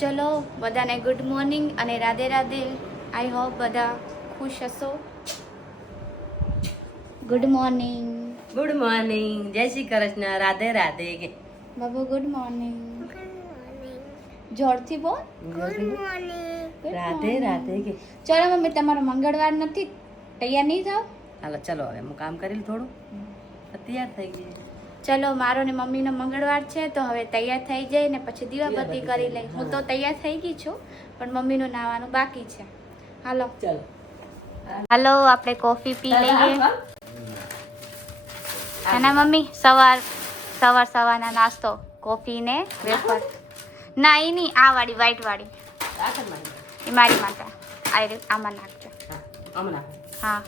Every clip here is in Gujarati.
ચલો બધાને ગુડ મોર્નિંગ અને રાધે રાધે. આઈ હોપ બધા ખુશ હશો. Good morning. ગુડ મોર્નિંગ, જય શ્રી કૃષ્ણ, રાધે રાધે. બાબુ ગુડ મોર્નિંગ. જોરથી બોલ. Good morning, Radhe Radhe. ચલો મમ્મી, તમારો મંગળવાર નથી, તૈયાર નહીં થાવ? હાલો ચલો, હવે હું કામ કરી થોડું, તૈયાર થઈ ગઈ. ચલો, મારો ને મમ્મીનો મંગળવાર છે તો હવે તૈયાર થઈ જાય ને પછી દીવાબત્તી કરી લઈ. હું તો તૈયાર થઈ ગઈ છું, પણ મમ્મીનું નાવાનું બાકી છે. હાલો ચલો, હાલો આપણે કોફી પી લઈએ. અને મમ્મી સવારના નાસ્તો કોફી ને વેફર. ના એ નહીં, આ વાળી વ્હાઈટ વાળી એ મારી માતા. આમાં નાખજો. હા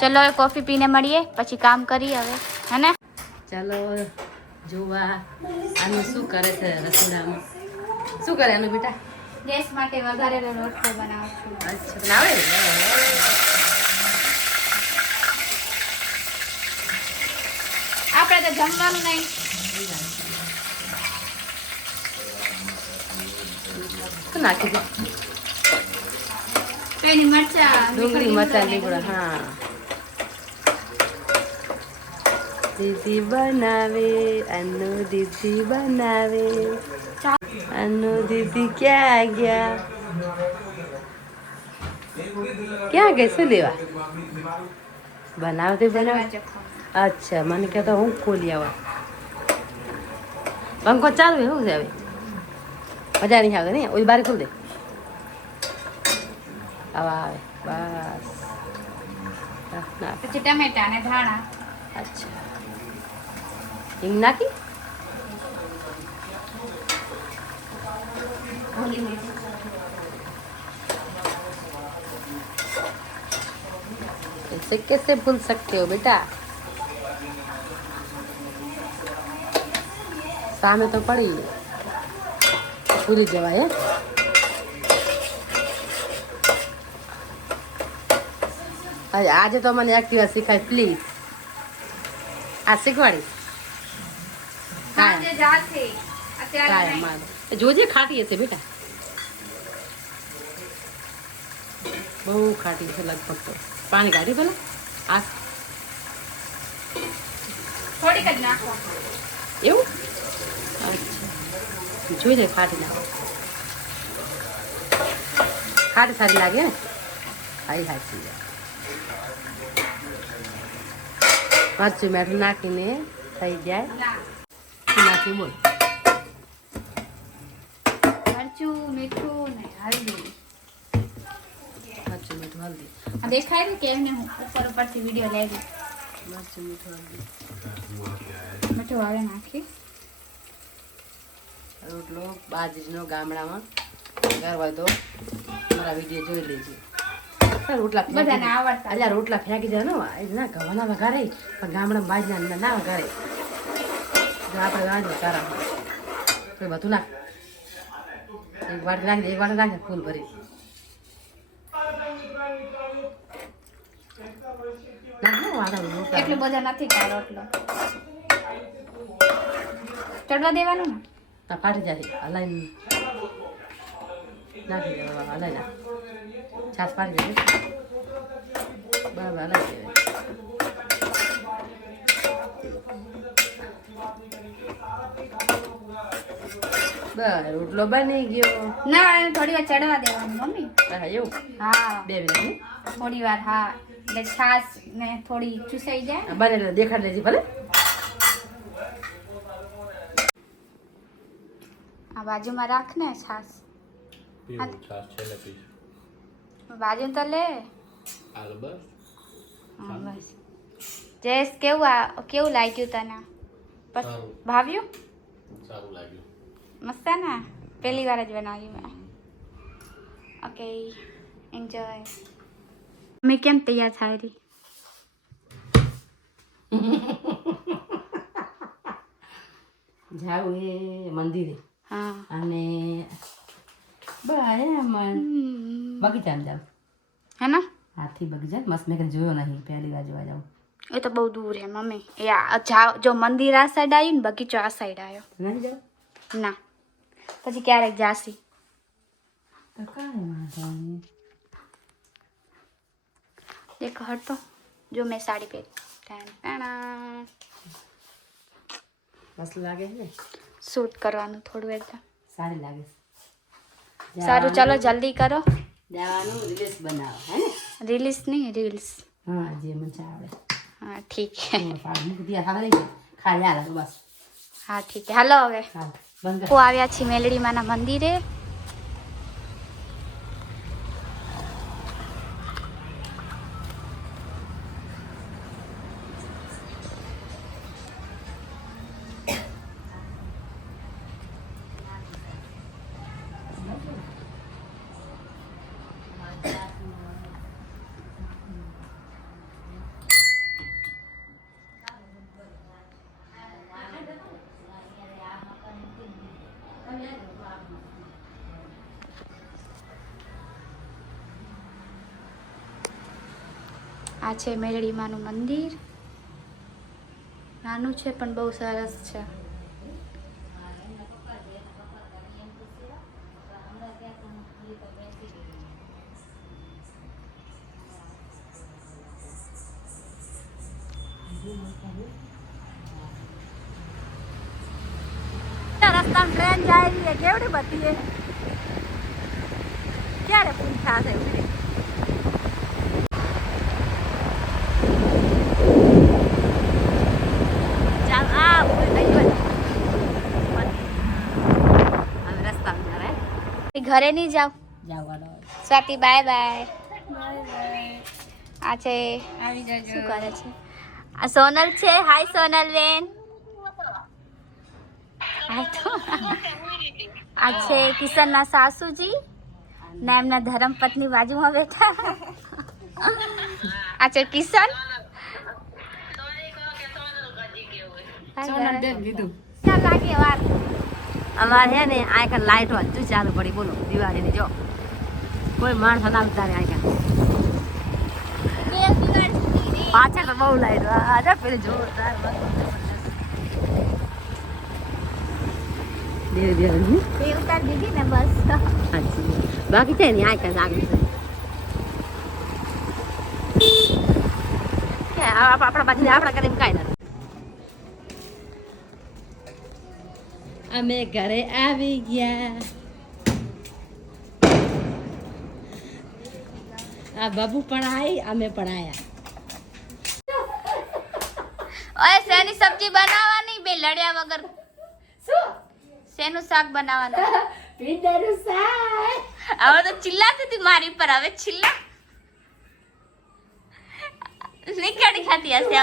ચલો હવે કોફી પીને મળીએ, પછી કામ કરીએ હવે, હે ને? ચલો જોવા આનું શું કરે છે રસોડામાં. શું કરે આનું બેટા? ગેસ માટે વઘારેલો રોટલો બનાવું છું. અચ્છા, બનાવે. આપણે તો જમવાનું નહીં. શું નાખી દે? પેલી મરચા, ડુંગળી મરચાં લીમડા. હા, દીદી બનાવે અનુ, દીદી બનાવે અનુ. દીદી ક્યાં ગયા? ક્યાં ગઈ? શું લેવા? બનાવતી બનાવ. અચ્છા, મને કહેતો હું ખોલી આવા. પંખો ચાલુ એવું છે હવે, મજા નહીં આવે ને. ઓલી બારી ખોલ દે. આવા આવે બસ. પછી ટમેટા ને ધાણા. અચ્છા, હિંગ નાખી. ऐसे कैसे भूल सकते हो बेटा? सामे तो पड़ी भूली जवाय. આજે તો મને એક્ટિવા શીખાય પ્લીઝ. આ શીખવાડી. જોજે ખાટી હશે બેટા, બહુ ખાટી છે લગભગ. તો પાણી કાઢી પેલા. આ થોડીક જ નાખો. એવું? અચ્છા, જોઈ લે ખાટી નાખો. ખાટી સારી લાગે ને. હાઈ હાચી મરચું મેઠું નાખીને થઈ જાય. નાખી બોલ. મરચું, મીઠું ને હલ્દી. મરચું મીઠું હલ્દી. આ દેખાય ને કે એમને હું ઉપરથી વિડીયો લેવી. મરચું મીઠું હલ્દી. મીઠું હવે નાખી. રોટલો બાજરીનો ગામડામાં ઘર હોય તો મારા વિડીયો જોઈ લેજો. રોટલા બધાને આવડતા. અલ્યા રોટલા ફેંકી દે ને ના ઘઉંના વઘારે, પણ ગામડામાં બાજરીના ના વઘારે. આપણે વાંચો તારા તો બધું નાખ. એક વાટી નાખી દે, એક વાટી નાખે ફૂલ ભરી. એટલું બધા નથી કા રોટલો ચડવા દેવાનું ને. ના ફાટી જાય. હલાઈ નાખી દે, હલાઈ નાખ. છાસ પાડી દે બરાબર. હલાઈ દે. બસ રોટલો બની ગયો. ના થોડી વાર ચડવા દેવાનું મમ્મી. હા એવું? હા 2 મિનિટ થોડી વાર. હા, એટલે છાસ ને થોડી ચૂસાઈ જાય. બને દેખાડ લેજે ભલે. આ બાજુમાં રાખ ને છાસ. બાજુ તો લે. બસ. જયેશ, કેવું લાગ્યું તને? ભાવ્યું? સારું લાગ્યું. મસ્ત ને? પહેલી વાર જ બનાવ્યું મેં. Okay, enjoy. મેં કેમ તૈયાર થાય રહી? જાવું એ મંદિરે. હા. અને બહાર બગીચામાં જાવ. હે ને? હાથી બગીચા મસ્ત મેં કદી જોયો નહીં, પહેલી વાર જોવા જાઉં. એ તો બહુ દૂર હે મમ્મી. એ જાઓ, જો મંદિર આ સાઈડ આવ્યું ને બગીચો આ સાઈડ આવ્યો. નહીં જાઉં ના, પછી ક્યારેક જાસી. તો કાંઈ વાંધો નહીં. દેખ હટતો જો મેં સાડી પહેરી. મસ્ત લાગે છે ને, શૂટ કરવાનું થોડું એકદમ સારી લાગે છે. સારું, ચલો જલ્દી કરો. જવાનું રીલ્સ બનાવો હે ને? રીલ્સ નહીં, રીલ્સ. હા, જે મને આવડે. હા ઠીક છે. ખાલી હાલ બસ. હા ઠીક છે, હાલો હવે. હા, બંધ હું આવ્યા છીએ મેલડીમાના મંદિરે. આ છે મેલડીમાનું મંદિર. નાનું છે પણ બહુ સરસ છે. રસ્તામાં ટ્રેન જાય રહી છે, કેવડી બધી છે. ક્યારે પૂરી થશે? ઘરે નહીં જાવ. Swati bye bye. આ છે શું કરે છે? આ સોનલ છે. હાય સોનલ બેન. આ છે કિશનના સાસુજી ને એમના ધર્મપત્ની બાજુમાં બેઠા. આ છે કિશન. લાગે વાર અમારે હે ને આયકન લાઈટો હજુ ચાલુ પડી. બોલો દિવાળીની જો કોઈ માણસ હલાવતા ને આયકન પાછળ તો બહુ લાઈટ. આજે પેલી જોરદાર ધીરે ધીરે ઉતાર દીધી ને બસ. બાકી છે ને આયકન આગળ છે આપણા બાજુ આપણા કરીને કાંઈ નથી. અમે ઘરે આવી ગયા. આ બાબુ પણ આવી, અમે પણ આયા. ઓય શેની સબ્જી બનાવવાની? બે લડ્યા વગર. શું? શેનું શાક બનાવવાનું? ભીંડાનું શાક. હવે તો ચિલ્લાતી હતી મારી પર. હવે ચિલ્લા નીકળી ખાતી હશે.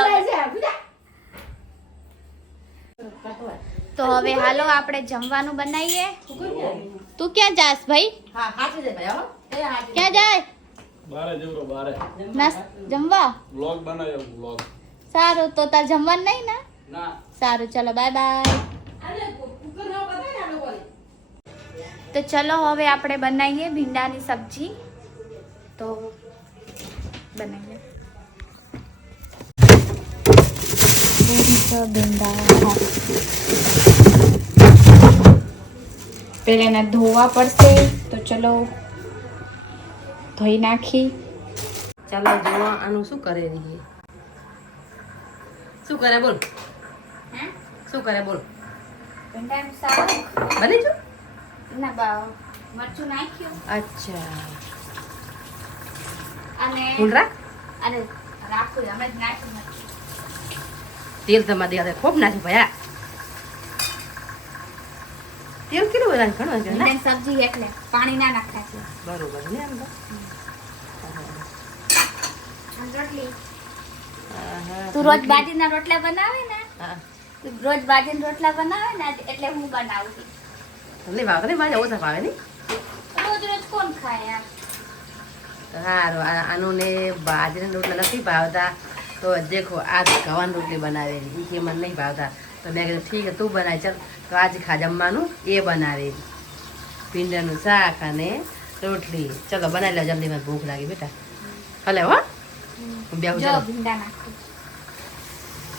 તો હવે હાલો આપણે જમવાનું બનાવીએ. તું ક્યાં જાસ ભાઈ? ક્યાં જાય? બારે જવરો બારે જમવા. વ્લોગ બનાવ્યો વ્લોગ. સારું, તો તાર જમવાનું નહીં ને? ના. સારું, ચલો બાય બાય. તો ચલો હવે આપણે બનાવીએ ભીંડાની સબ્જી. તો બનાવીએ ભીંડા. પહેલા એને ધોવા પડશે, તો ચલો ધોઈ નાખી. ચાલો જોવા આનું શું કરે રહી. શું કરે બોલ? શું કરે બોલ? ભીંડાનું શાક બને છો? ના બા મરચું નાખ્યું અચ્છા. અને ફૂલ રાખ. અને રાખું હમણાં જ નાખ્યું મરચું. તેલ તમારે દે ખૂબ નાખ્યું ભયા. તેલ કેટલું વધારે ઘણું નાખ્યું ને? ભીંડાની સબ્જી એટલે પાણી ના નાખાય. બરોબર ને એમ તો. રોટલી આહા. તું રોજ બાજરીના રોટલા બનાવે ને? હા. તું રોજ બાજરીના રોટલા બનાવે ને એટલે હું બનાવું છું. તમને ભાવે ને? મારે ઓછા ભાવે ને. રોજ રોજ કોણ ખાય યાર? સારું. આનું ને બાજરીના રોટલા નથી ભાવતા, તો દેખો આજ ગવાની રોટલી બનાવેલી એ મને નહીં ભાવતા. તો મેં કીધું ઠીક છે તું બનાવી ચાલ. તો આજ જમવાનું એ બનાવેલી ભીંડાનું શાક અને રોટલી. ચલો બનાવી લો જલ્દી, મને ભૂખ લાગી બેટા. હલે હો હું બેહું જો ચાલો. ભીંડા નાખું.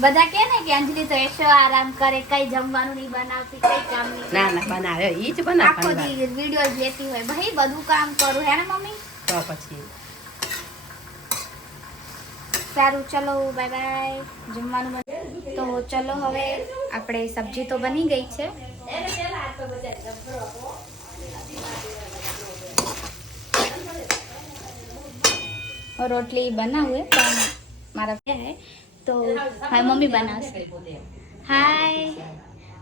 બધા કે ને કે અંજલિ તો એસો આરામ કરે, કઈ જમવાનું નહીં બનાવતી, કઈ કામ નહીં. ના ના બનાવે ઈ જ આખો બનાવવાની દી વિડિયો જોતી હોય. ભાઈ બધું કામ કરું હે ને મમ્મી. તો પછી સારું ચલો બાય બાય. જમવાનું તો ચલો હવે આપણે સબ્જી તો બની ગઈ છે. રોટલી બનાવું પણ મારા क्या है તો મારી મમ્મી બનાવશે. હાય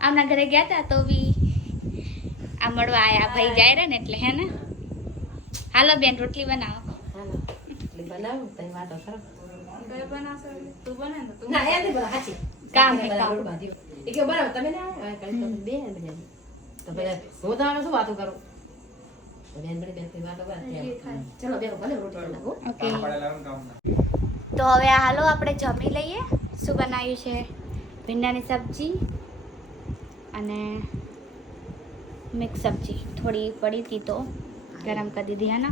આમના ઘરે ગયા હતા તો બી આ મળવા આયા ભાઈ જાય રે ને એટલે હે ને. હાલો બેન રોટલી બનાવો. બનાવું તઈ વાતો કરો તું ના યાદ બરા હાચી કામ હે કામ. એ કે બરાબર તમે ના કઈ તો બે હે બધા તો પેલા હું તમારે શું વાતો કરું તો બેન બડી બેન વાતો કરે ચલો બેન ભલે રોટી બનાવો. ઓકે તો હવે હાલો આપણે જમી લઈએ. શું બનાવ્યું છે? ભીંડાની સબ્જી અને મિક્સ સબ્જી થોડી પડી હતી તો ગરમ કરી દીધી હે ને.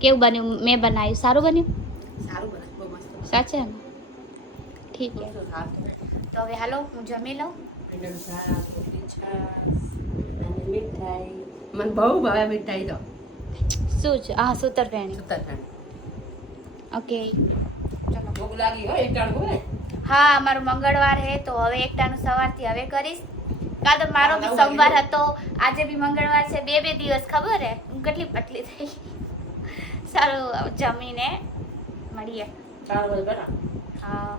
કેવું બન્યું? મેં બનાવ્યું. સારું બન્યું? સારું બને બહુ મસ્ત સાચે ને? ઠીક છે. સારું તો હવે હાલો હું જમી લઉં. ભીંડાનું શાક રોટલી છાશ અને મીઠાઈ મને બહુ ભાવે મીઠાઈ તો શું છે? હા સૂતરફેણી. ઉત્તરાખંડ ઓકે ભૂખ લાગી હોય એક ટાણું ને હા મારું મંગળવાર હે તો હવે એકટાનું સવારથી હવે કરીશ. કાં તો મારો બી સોમવાર હતો, આજે બી મંગળવાર છે. બે દિવસ ખબર હે હું કેટલી પતલી થઈ. સારું જમીને મળીએ. 4 વાગે બેઠા હા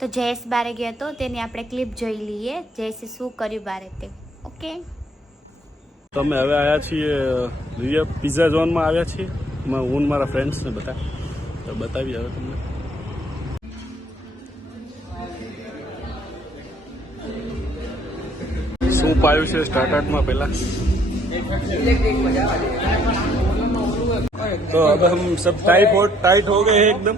તો જયેશ બારે ગયો હતો તેની આપણે ક્લિપ જોઈ લઈએ. જયેશે શું કર્યું બારે તે. ઓકે તો અમે હવે આવ્યા છીએ રિયા પિઝા ઝોનમાં આવ્યા છીએ. હું મારા ફ્રેન્ડ્સને બધા તો બતાવી હવે તમને. શું પાયું છે સ્ટાર્ટરમાં પહેલા तो अब हम सब टाइट हो गए हैं एकदम.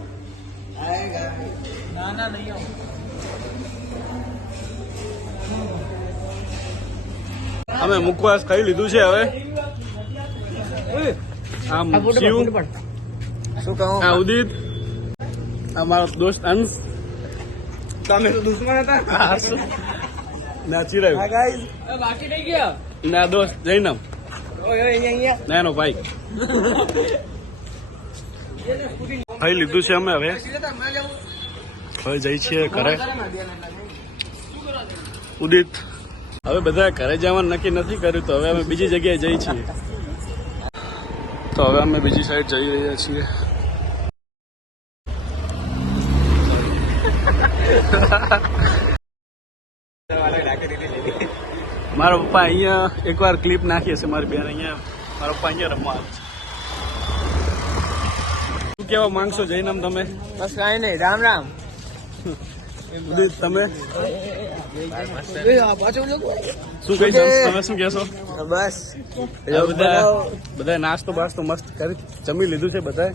અમે મુખવાસ ખાઈ લીધું છે હવે. આમ શિવ, શું કહું આ ઉદિત, આ મારો દોસ્ત અંશ, તમે તો દુશ્મન હતા ના ચિરાયું, ગાઈસ બાકી રહી ગયા ના દોસ્ત જૈનમ, ઓય અહીંયા નાનો ભાઈ. ખાઈ લીધું છે અમે હવે જઈ છીએ ઘરે. ઉદિત હવે બધા ઘરે જવાનું નક્કી નથી કર્યું તો હવે અમે બીજી જગ્યાએ જઈએ છીએ. તો હવે અમે બીજી સાઈડ જઈ રહ્યા છીએ. મારા પપ્પા અહીંયા એકવાર ક્લિપ નાખી હશે. મારી બેન અહીંયા, મારા પપ્પા અહીંયા રમવા આવે છે. શું કહેવા માંગશો જૈનમ તમે? બસ કાંઈ નહીં રામ રામ ઉદિત તમે પાછું શું કહી શકો? તમે શું કહેશો? બસ બધા નાસ્તો બાસ્તો મસ્ત કરી જમી લીધું છે બધા.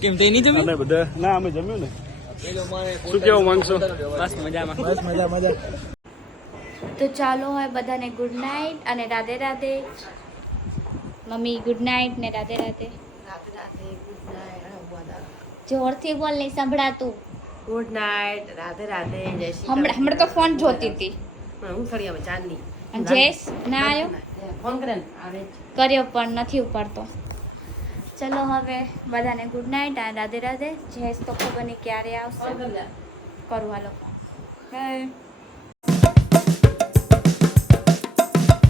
કેમ તે નહીં અમે બધા ના અમે જમ્યું ને. શું કહેવા માંગશો? બસ મજામાં બસ મજા તો ચાલો હવે બધાને ગુડ નાઇટ અને Radhe Radhe. Mummy good night ને રાધે રાધે. રાધે રાધે ગુડ નાઇટ જોરથી બોલ, નહીં સંભળાતું. ગુડ નાઇટ રાધે રાધે જય શ્રી હમણાં તો ફોન જોતી હતી. હું ફરી હવે ચાંદની અને જયેશ ના આવ્યો? ફોન કરે ને આવે કર્યો પણ નથી ઉપાડતો. ચલો હવે બધાને ગુડ નાઇટ અને રાધે રાધે. જયેશ તો ખબર નહીં ક્યારે આવશે. કરું હાલો. બાય.